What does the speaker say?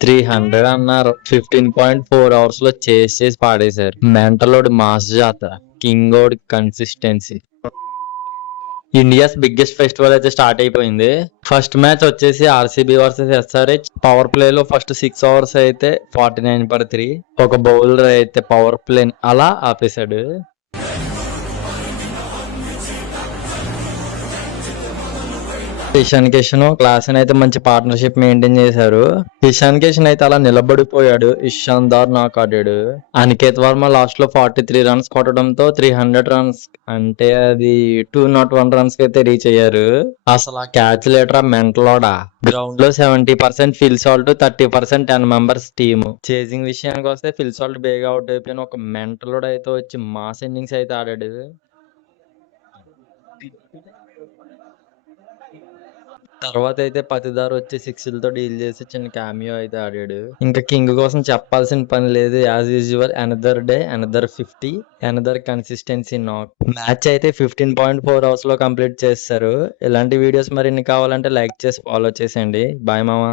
300 అన్నారు. 15.4 hours లో చేసి పాడేశారు. మెంటలోడి మాస్ జాతర, కింగోడి కన్సిస్టెన్సీ. ఇండియాస్ బిగ్గెస్ట్ ఫెస్టివల్ అయితే స్టార్ట్ అయిపోయింది. ఫస్ట్ మ్యాచ్ వచ్చేసి RCB versus SRH. Power play లో ఫస్ట్ 6 hours అయితే 49/3. ఒక బౌలర్ అయితే పవర్ ప్లే అలా ఆపేశాడు. ఇషాన్ కిషన్ క్లాస్ అయితే మంచి పార్ట్నర్షిప్ మెయింటైన్ చేశారు. ఇషాన్ కిషన్ అయితే అలా నిలబడిపోయాడు. ఇషాన్ దార్ నాక్ ఆడాడు. అనికేత్ వర్మ లాస్ట్ లో 43 runs కొట్టడంతో 300 runs అంటే అది 201 runs కి అయితే రీచ్ అయ్యారు. అసలు ఆ క్యాచ్ లీటర్ మెంటలోడా. గ్రౌండ్ లో 70% Phil Salt, 30% 10 members team. Chasing విషయానికి వస్తే ఫిల్ సాల్ట్ బేగా అవుట్ అయిపోయిన ఒక మెంటలోడ్ అయితే వచ్చి మాస్ ఇన్నింగ్స్ అయితే ఆడాడు. తర్వాత అయితే పతిదార్ వచ్చి సిక్స్లతో డీల్ చేసి చిన్న క్యామియో అయితే ఆడాడు. ఇంకా కింగ్ కోసం చెప్పాల్సిన పని లేదు. As usual another day, another 50, another consistency నాక్. మ్యాచ్ అయితే 15.4 hours లో కంప్లీట్ చేస్తారు. ఇలాంటి వీడియోస్ మరిన్ని కావాలంటే లైక్ చేసి ఫాలో చేసేయండి. బాయ్ మామా.